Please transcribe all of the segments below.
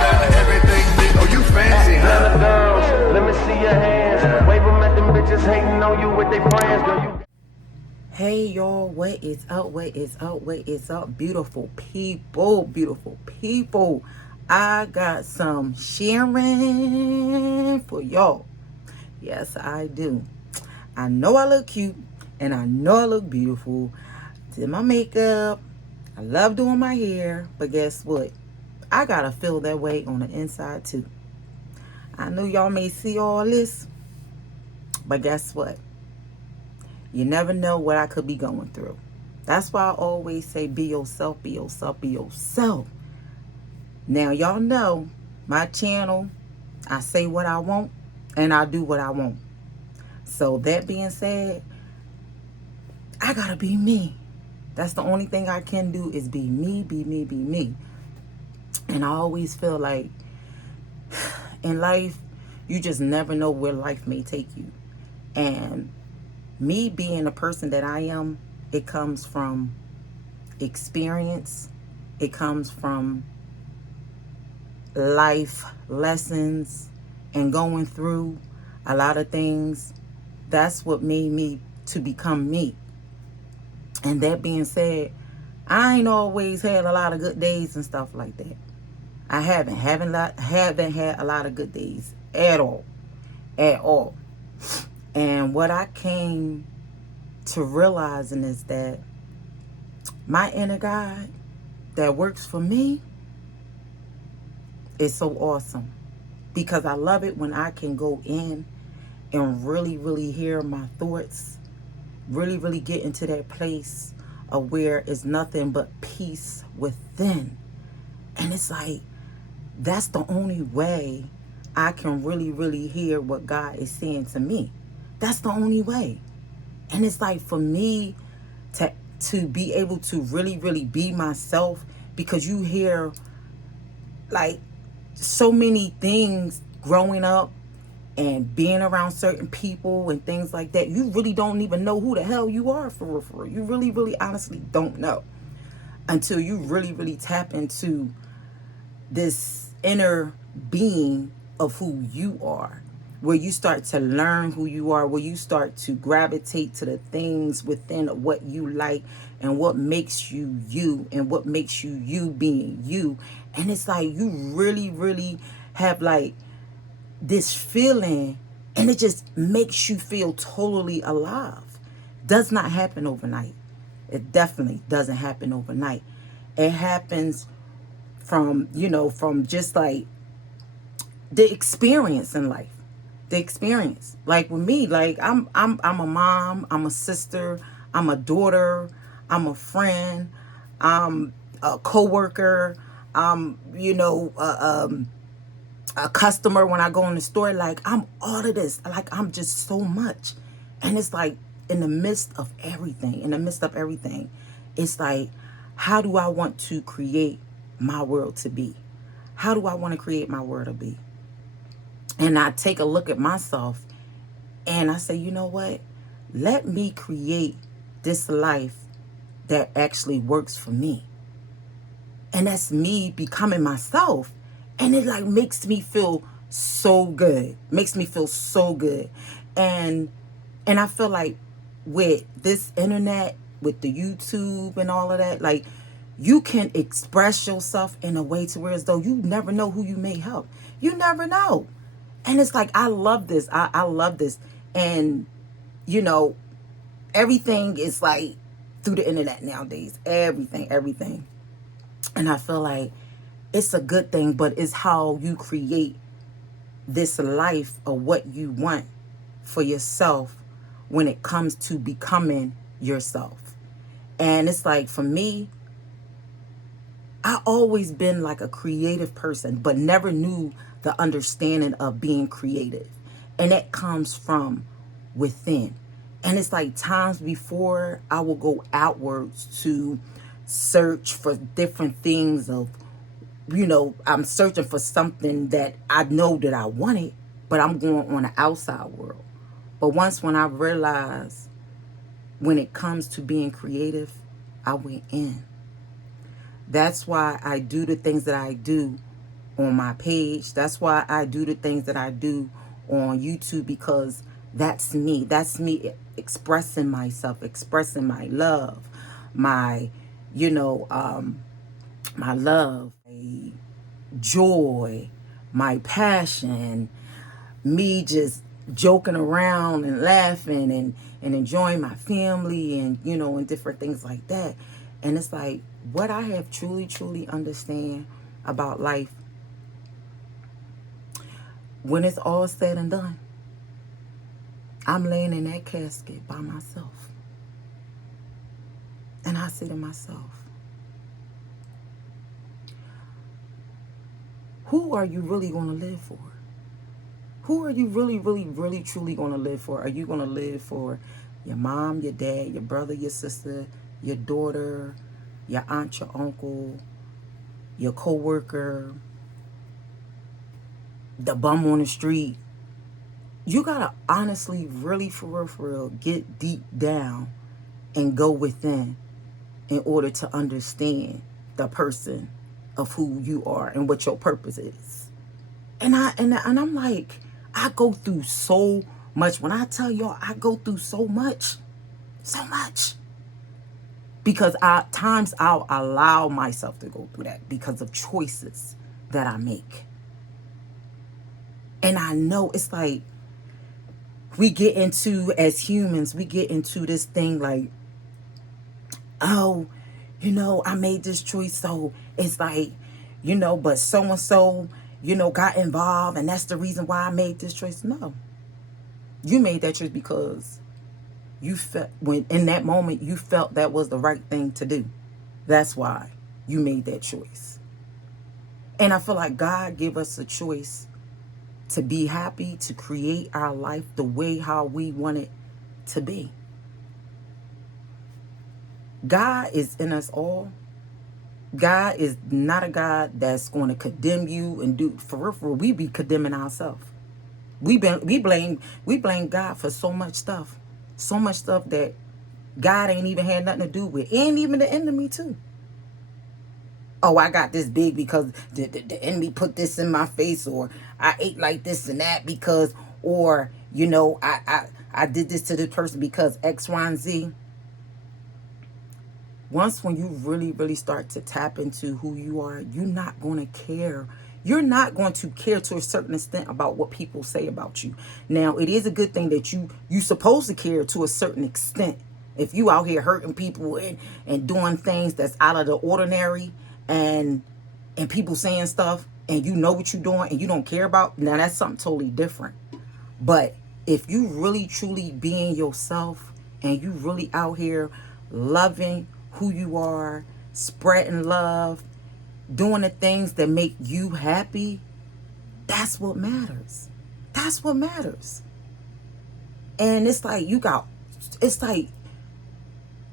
Everything big. Oh, you fancy, huh? Girls, let me see your hands. Wave them at them bitches hating on you with their friends. Girl, you. Hey y'all, what is up? What is up? What is up? Beautiful people, beautiful people. I got some sharing for y'all. Yes, I do. I know I look cute and I know I look beautiful. Did my makeup. I love doing my hair, but guess what? I gotta feel that way on the inside too. I know y'all may see all this, but guess what? You never know what I could be going through. That's why I always say be yourself, be yourself, be yourself. Now, y'all know my channel, I say what I want and I do what I want. So that being said, I gotta be me. That's the only thing I can do is be me, be me, be me. And I always feel like in life, you just never know where life may take you. And me being the person that I am, it comes from experience. It comes from life lessons and going through a lot of things. That's what made me to become me. And that being said, I ain't always had a lot of good days and stuff like that. I haven't had a lot of good days at all. At all. And what I came to realizing is that my inner God that works for me is so awesome, because I love it when I can go in and really, really hear my thoughts, really, really get into that place of where it's nothing but peace within. And it's like, that's the only way I can really, really hear what God is saying to me. That's the only way. And it's like, for me to be able to really, really be myself, because you hear like so many things growing up and being around certain people and things like that. You really don't even know who the hell you are for real, for real. You really, really honestly don't know until you really, really tap into this inner being of who you are, where you start to learn who you are, where you start to gravitate to the things within what you like and what makes you you and what makes you you being you. And it's like you really, really have like this feeling, and it just makes you feel totally alive. Does not happen overnight. It definitely doesn't happen overnight. It happens from just like the experience in life. The experience. Like with me, like I'm a mom, I'm a sister, I'm a daughter, I'm a friend, I'm a coworker, I'm a customer when I go in the store. Like I'm all of this. Like I'm just so much. And it's like in the midst of everything, it's like, how do I want to create my world to be? How do I want to create my world to be? And I take a look at myself and I say, you know what? Let me create this life that actually works for me. And that's me becoming myself. And it like makes me feel so good. Makes me feel so good. And I feel like with this internet, with the YouTube and all of that, like you can express yourself in a way to where as though you never know who you may help. You never know. And it's like, I love this. I love this. And, everything is like through the internet nowadays. Everything. And I feel like it's a good thing, but it's how you create this life of what you want for yourself when it comes to becoming yourself. And it's like, for me, I always been like a creative person, but never knew the understanding of being creative. And that comes from within. And it's like times before I will go outwards to search for different things of, I'm searching for something that I know that I wanted, but I'm going on the outside world. But when I realized when it comes to being creative, I went in. That's why I do the things that I do on my page. That's why I do the things that I do on YouTube, because that's me. That's me expressing myself, expressing my love, my, my love, my joy, my passion, me just joking around and laughing and enjoying my family and, and different things like that. And it's like, what I have truly understand about life, when it's all said and done, I'm laying in that casket by myself. And I say to myself, who are you really going to live for? Who are you really, truly going to live for? Are you going to live for your mom, your dad, your brother, your sister, your daughter, your aunt, your uncle, your coworker, the bum on the street? You got to honestly, really, for real, get deep down and go within in order to understand the person of who you are and what your purpose is. And I'm like, I go through so much. When I tell y'all, I go through so much. Because I'll allow myself to go through that because of choices that I make. And I know it's like, as humans, we get into this thing like, oh, I made this choice, so it's like, but so-and-so, got involved, and that's the reason why I made this choice. No. You made that choice because you felt, when in that moment, you felt that was the right thing to do. That's why you made that choice. And I feel like God gave us a choice to be happy, to create our life the way how we want it to be. God is in us all. God is not a God that's going to condemn you and do for real. We be condemning ourselves. We blame God for so much stuff that God ain't even had nothing to do with, and even the enemy too. Oh, I got this big because the enemy put this in my face, or I ate like this and that because, or I did this to this person because X, Y, and Z. Once when you really start to tap into who you are, you're not going to care. You're not going to care to a certain extent about what people say about you. Now, it is a good thing that you supposed to care to a certain extent. If you out here hurting people and doing things that's out of the ordinary, and people saying stuff, and you know what you're doing and you don't care about, now that's something totally different. But if you really truly being yourself and you really out here loving who you are, spreading love, doing the things that make you happy, that's what matters. That's what matters. And it's like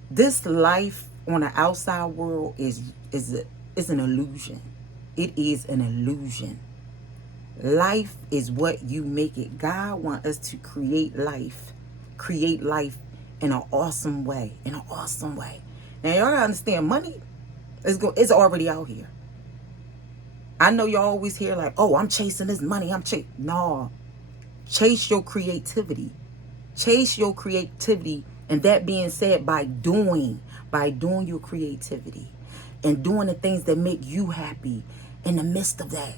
this life on the outside world is an illusion. It is an illusion. Life is what you make it. God wants us to create life in an awesome way. Now y'all gotta understand, money is already out here. I know y'all always hear like, oh, I'm chasing this money. No. Chase your creativity. And that being said, by doing your creativity and doing the things that make you happy in the midst of that,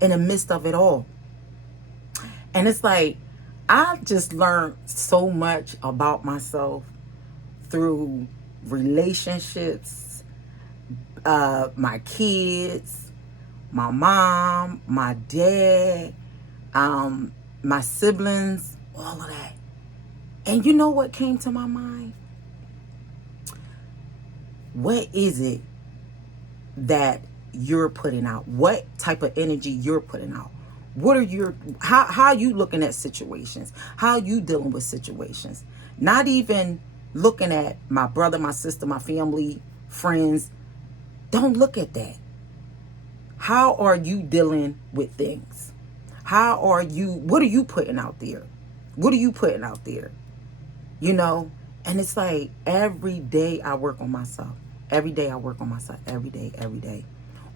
in the midst of it all. And it's like, I just learned so much about myself through relationships, my kids, my mom, my dad, my siblings, all of that. And you know what came to my mind? What is it that you're putting out? What type of energy you're putting out? How are you looking at situations? How are you dealing with situations? Not even looking at my brother, my sister, my family, friends. Don't look at that. How are you dealing with things? What are you putting out there? What are you putting out there? And it's like every day I work on myself. Every day.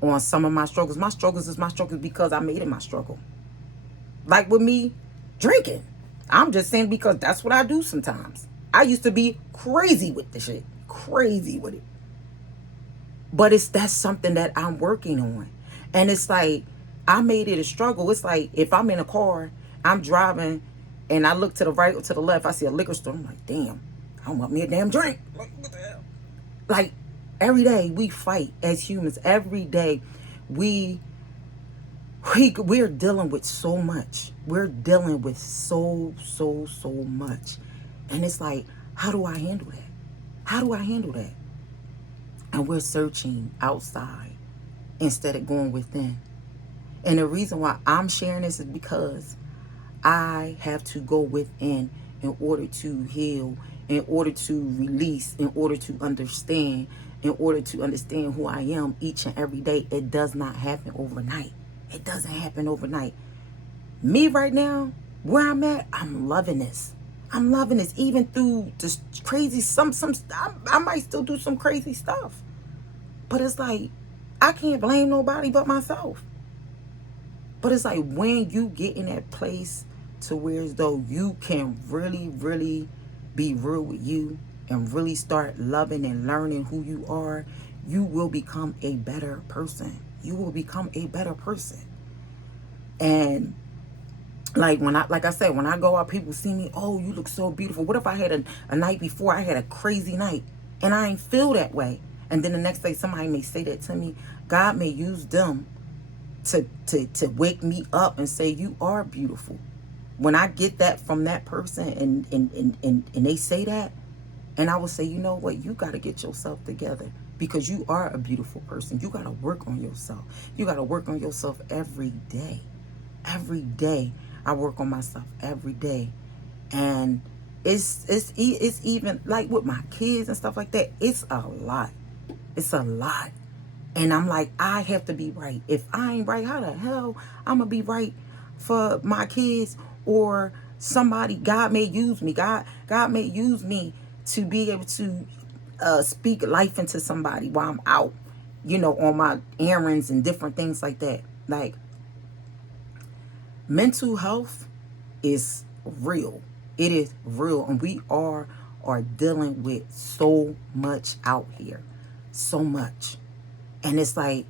on some of my struggles. My struggles is my struggles because I made it my struggle. Like with me drinking. I'm just saying because that's what I do sometimes. I used to be crazy with the shit. Crazy with it. But that's something that I'm working on. And it's like, I made it a struggle. It's like, if I'm in a car, I'm driving, and I look to the right or to the left, I see a liquor store. I'm like, damn, I want me a damn drink. Like, what the hell? Like, every day we fight as humans. Every day we're dealing with so much. We're dealing with so much. And it's like, how do I handle that? How do I handle that? And we're searching outside instead of going within. And the reason why I'm sharing this is because I have to go within in order to heal, in order to release, in order to understand, in order to understand who I am each and every day. It does not happen overnight. It doesn't happen overnight. Me right now, where I'm at, I'm loving this. I'm loving this. Even through this crazy, I might still do some crazy stuff. But it's like, I can't blame nobody but myself. But it's like, when you get in that place to where as though you can really be real with you and really start loving and learning who you are, you will become a better person. You will become a better person. And like I said, when I go out, people see me, oh, you look so beautiful. What if I had a night before, I had a crazy night and I ain't feel that way? And then the next day somebody may say that to me. God may use them to wake me up and say, you are beautiful. When I get that from that person and they say that, and I will say, you know what, you got to get yourself together, because you are a beautiful person. You got to work on yourself. You got to work on yourself every day. Every day I work on myself every day. And it's even like with my kids and stuff like that. It's a lot. It's a lot. And I'm like, I have to be right. If I ain't right, how the hell I'm going to be right for my kids or somebody? God may use me. God may use me to be able to speak life into somebody while I'm out, on my errands and different things like that. Like, mental health is real. It is real. And we are dealing with so much out here. So much. And it's like,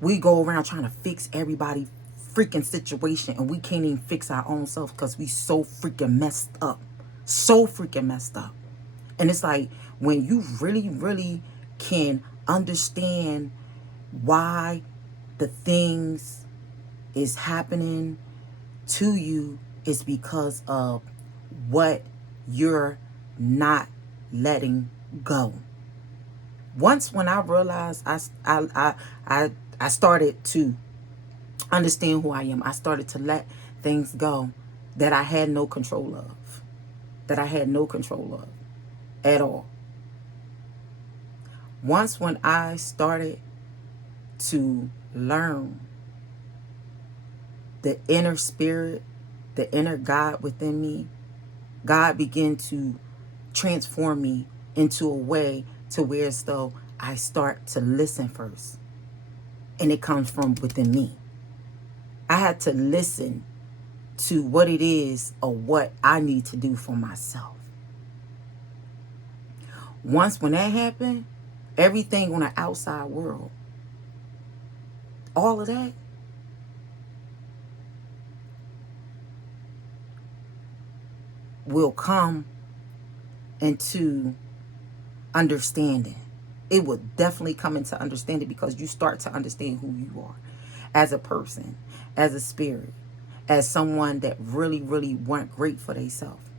we go around trying to fix everybody's freaking situation, and we can't even fix our own self because we so freaking messed up. So freaking messed up. And it's like, when you really can understand why the things is happening to you, is because of what you're not letting go. Once when I realized I started to understand who I am, I started to let things go that I had no control of. That I had no control of at all. Once when I started to learn the inner spirit, the inner God within me, God began to transform me into a way to where as though I start to listen first. And it comes from within me. I had to listen to what it is or what I need to do for myself. Once when that happened, everything on the outside world, all of that, will come into understanding. It will definitely come into understanding, because you start to understand who you are as a person, as a spirit, as someone that really want great for themselves.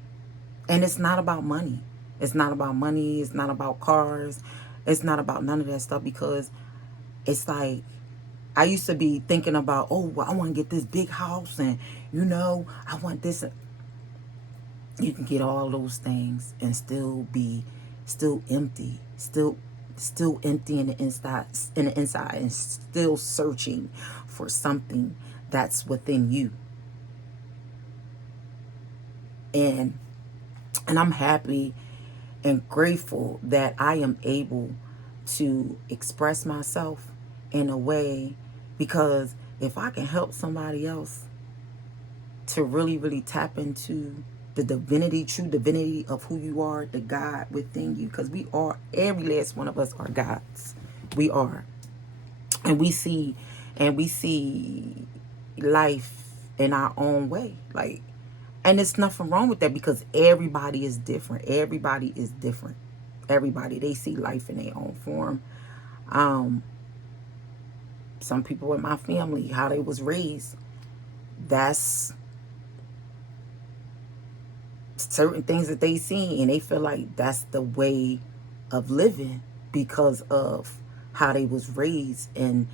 And it's not about money. It's not about money. It's not about cars. It's not about none of that stuff, because it's like, I used to be thinking about, oh, well, I want to get this big house, and I want this. You can get all those things and still empty, still empty in the inside, and still searching for something that's within you. And I'm happy and grateful that I am able to express myself in a way, because if I can help somebody else to really, really tap into the divinity, true divinity of who you are, the God within you, because we are, every last one of us are gods. We are. And we see life in our own way. Like, and there's nothing wrong with that, because everybody is different. Everybody is different. Everybody, they see life in their own form. Some people in my family, how they was raised, that's certain things that they see, and they feel like that's the way of living because of how they was raised. And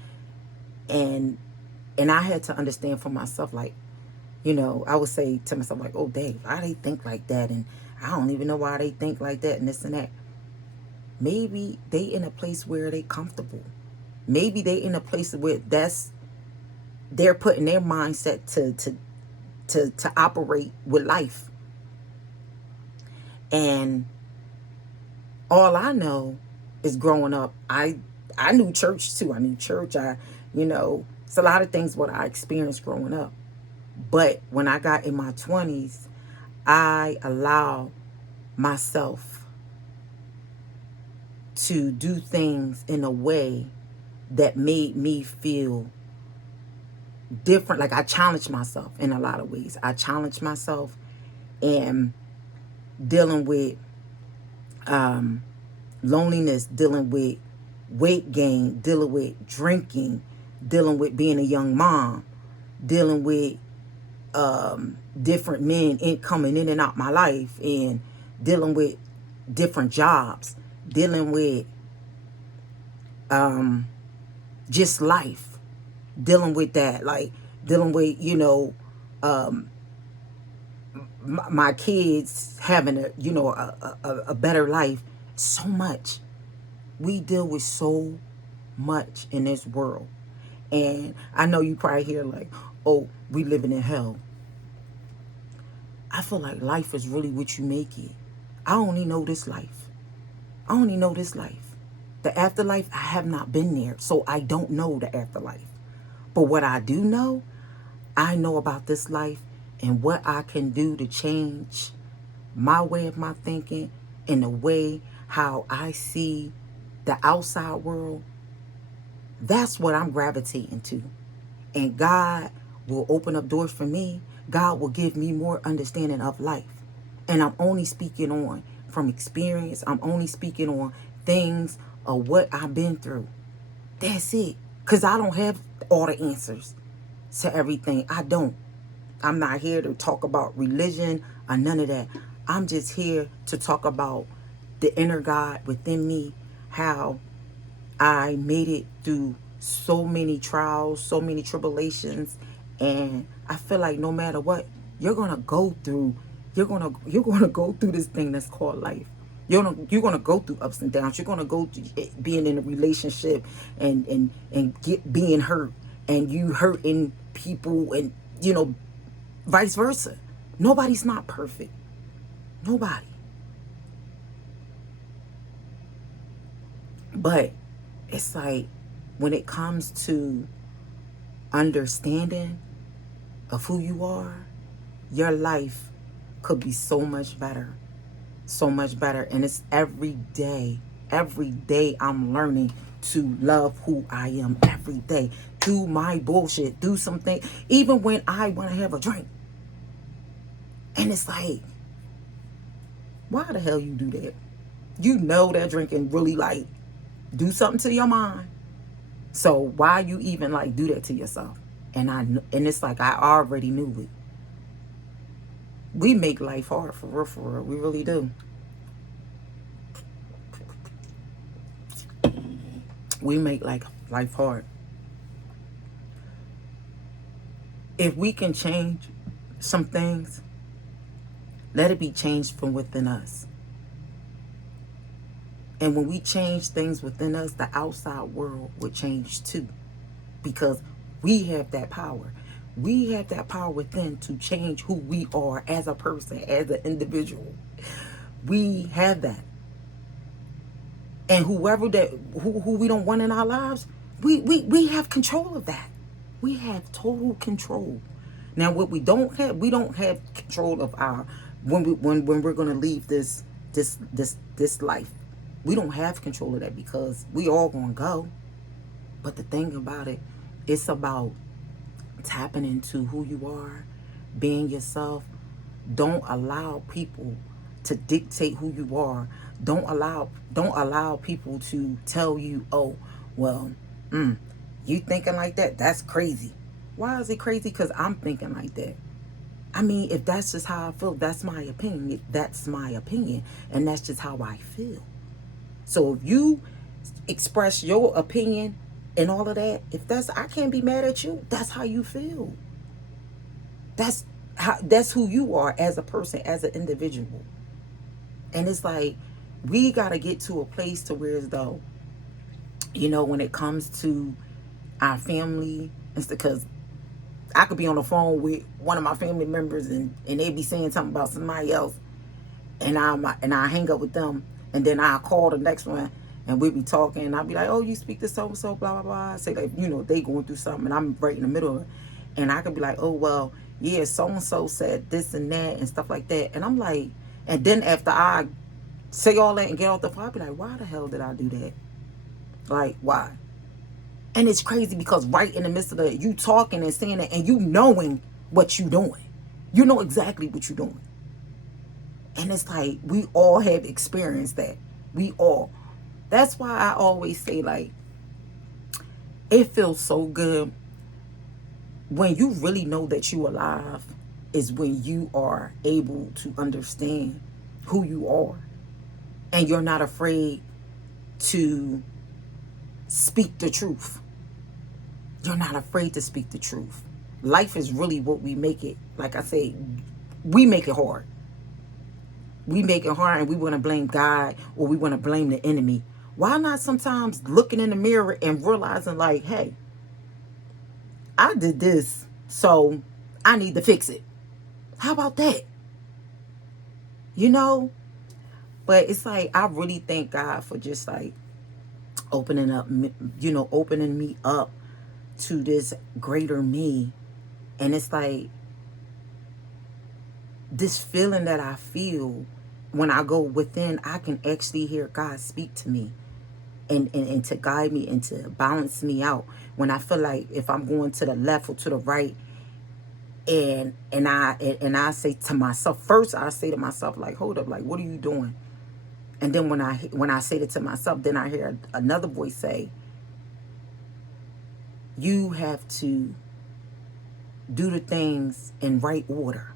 I had to understand for myself, like, you know, I would say to myself, like, oh, Dave, why they think like that? And I don't even know why they think like that and this and that. Maybe they in a place where they comfortable. Maybe they in a place where they're putting their mindset to operate with life. And all I know is growing up, I knew church too. I knew church. It's a lot of things what I experienced growing up. But when I got in my 20s, I allowed myself to do things in a way that made me feel different. Like, I challenged myself in a lot of ways. I challenged myself in dealing with loneliness, dealing with weight gain, dealing with drinking, dealing with being a young mom, dealing with different men coming in and out my life, and dealing with different jobs, dealing with just life, dealing with that, like dealing with, my kids having a better life. So much. We deal with so much in this world. And I know you probably hear like, oh, we living in hell. I feel like life is really what you make it. I only know this life. I only know this life. The afterlife, I have not been there, so I don't know the afterlife. But what I do know, I know about this life and what I can do to change my way of my thinking and the way how I see the outside world. That's what I'm gravitating to. And God will open up doors for me. God will give me more understanding of life. And I'm only speaking on from experience. I'm only speaking on things of what I've been through. That's it. Because I don't have all the answers to everything. I don't. I'm not here to talk about religion or none of that. I'm just here to talk about the inner God within me, how I made it through so many trials, so many tribulations, and I feel like no matter what, you're gonna go through this thing that's called life. You're gonna go through ups and downs. You're gonna go through being in a relationship and being hurt, and you hurting people, and vice versa. Nobody's not perfect. Nobody. But it's like when it comes to understanding of who you are, your life could be so much better. So much better. And it's every day I'm learning to love who I am every day. Do my bullshit. Do something. Even when I want to have a drink. And it's like, why the hell you do that? You know that drinking really like do something to your mind. So why you even like do that to yourself? And it's like I already knew it. We make life hard, for real. We really do. We make like life hard. If we can change some things, let it be changed from within us. And when we change things within us, the outside world will change too. Because we have that power. We have that power within to change who we are as a person, as an individual. We have that. And who we don't want in our lives, We have control of that. We have total control. Now, what we don't have control of our when we're gonna leave this life. We don't have control of that because we all gonna go. But the thing about it, it's about tapping into who you are, being yourself. Don't allow people to dictate who you are. Don't allow people to tell you, oh, well, you thinking like that? That's crazy. Why is it crazy? Because I'm thinking like that. I mean, if that's just how I feel, that's my opinion. That's my opinion. And that's just how I feel. So if you express your opinion and all of that, I can't be mad at you. That's how you feel. That's who you are as a person, as an individual. And it's like, we got to get to a place to where as though, when it comes to our family, it's because I could be on the phone with one of my family members and they be saying something about somebody else, and I hang up with them, and then I call the next one and we be talking, and I'll be like, oh, you speak to so and so, blah blah blah. I say like, they going through something, and I'm right in the middle of it, and I could be like, oh well, yeah, so and so said this and that and stuff like that, and I'm like, and then after I say all that and get off the phone, I'll be like, why the hell did I do that? Like, why? And it's crazy because right in the midst of that, you talking and saying it and you knowing what you doing. You know exactly what you're doing. And it's like, we all have experienced that. We all. That's why I always say, like, it feels so good when you really know that you alive is when you are able to understand who you are. And you're not afraid to speak the truth. You're not afraid to speak the truth. Life is really what we make it. Like I say, we make it hard. We make it hard and we want to blame God or we want to blame the enemy. Why not sometimes looking in the mirror and realizing like, hey, I did this, so I need to fix it. How about that? But it's like, I really thank God for just like opening me up to this greater me. And it's like this feeling that I feel when I go within, I can actually hear God speak to me and to guide me and to balance me out. When I feel like if I'm going to the left or to the right, and I say to myself, first I say to myself, like, hold up, like, what are you doing? And then when I say it to myself, then I hear another voice say, you have to do the things in right order.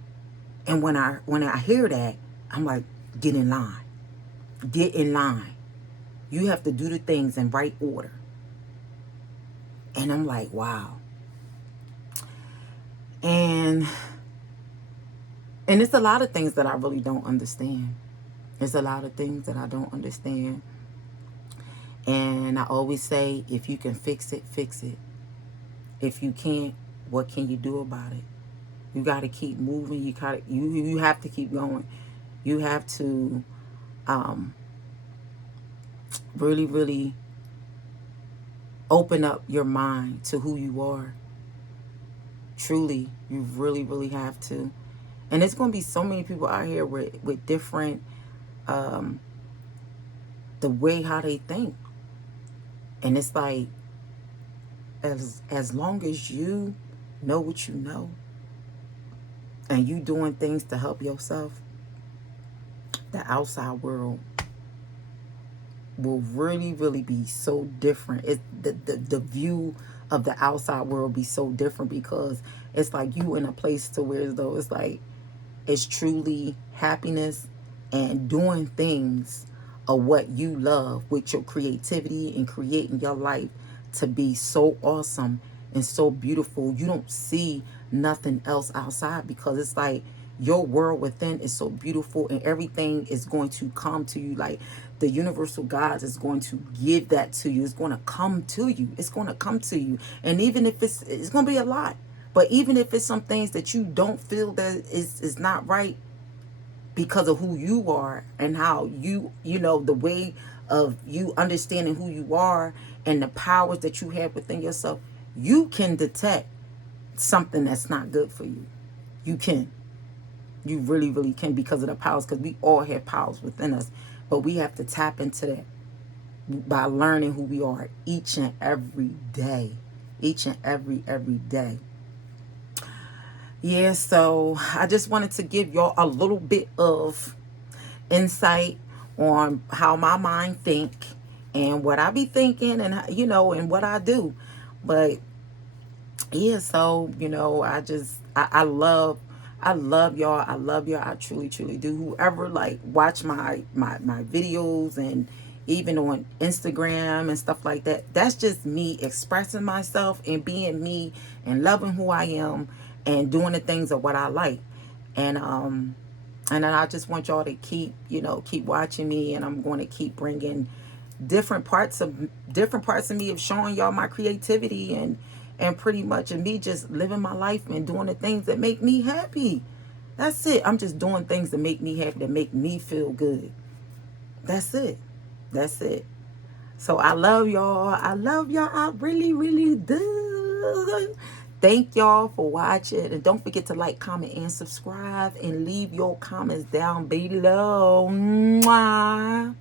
And when I hear that, I'm like, get in line. Get in line. You have to do the things in right order. And I'm like, wow. And it's a lot of things that I really don't understand. There's a lot of things that I don't understand. And I always say, if you can fix it, fix it. If you can't, what can you do about it? You got to keep moving. You have to keep going. You have to really, really open up your mind to who you are. Truly, you really, really have to. And there's going to be so many people out here with different, the way how they think. And it's like, as long as you know what you know, and you doing things to help yourself, the outside world will really, really be so different. The view of the outside world be so different because it's like you in a place to where though it's like it's truly happiness and doing things of what you love with your creativity and creating your life to be so awesome and so beautiful. You don't see nothing else outside because it's like your world within is so beautiful and everything is going to come to you. Like the universal God is going to give that to you. It's going to come to you. It's going to come to you. And even if it's going to be a lot, but even if it's some things that you don't feel that is not right because of who you are and how the way of you understanding who you are and the powers that you have within yourself, you can detect something that's not good for you. You can. You really, really can, because of the powers, because we all have powers within us. But we have to tap into that by learning who we are each and every day. Each and every day. Yeah, so I just wanted to give y'all a little bit of insight on how my mind think and what I be thinking, and and what I do. But yeah, so I love y'all. I love y'all. I truly, truly do. Whoever like watch my videos, and even on Instagram and stuff like that, that's just me expressing myself and being me and loving who I am and doing the things of what I like. And then I just want y'all to keep watching me, and I'm going to keep bringing different parts of me, of showing y'all my creativity, and pretty much of me just living my life and doing the things that make me happy. That's it. I'm just doing things that make me happy, that make me feel good. That's it. That's it. So I love y'all. I love y'all. I really, really do. Thank y'all for watching. And don't forget to like, comment, and subscribe. And leave your comments down below. Mwah.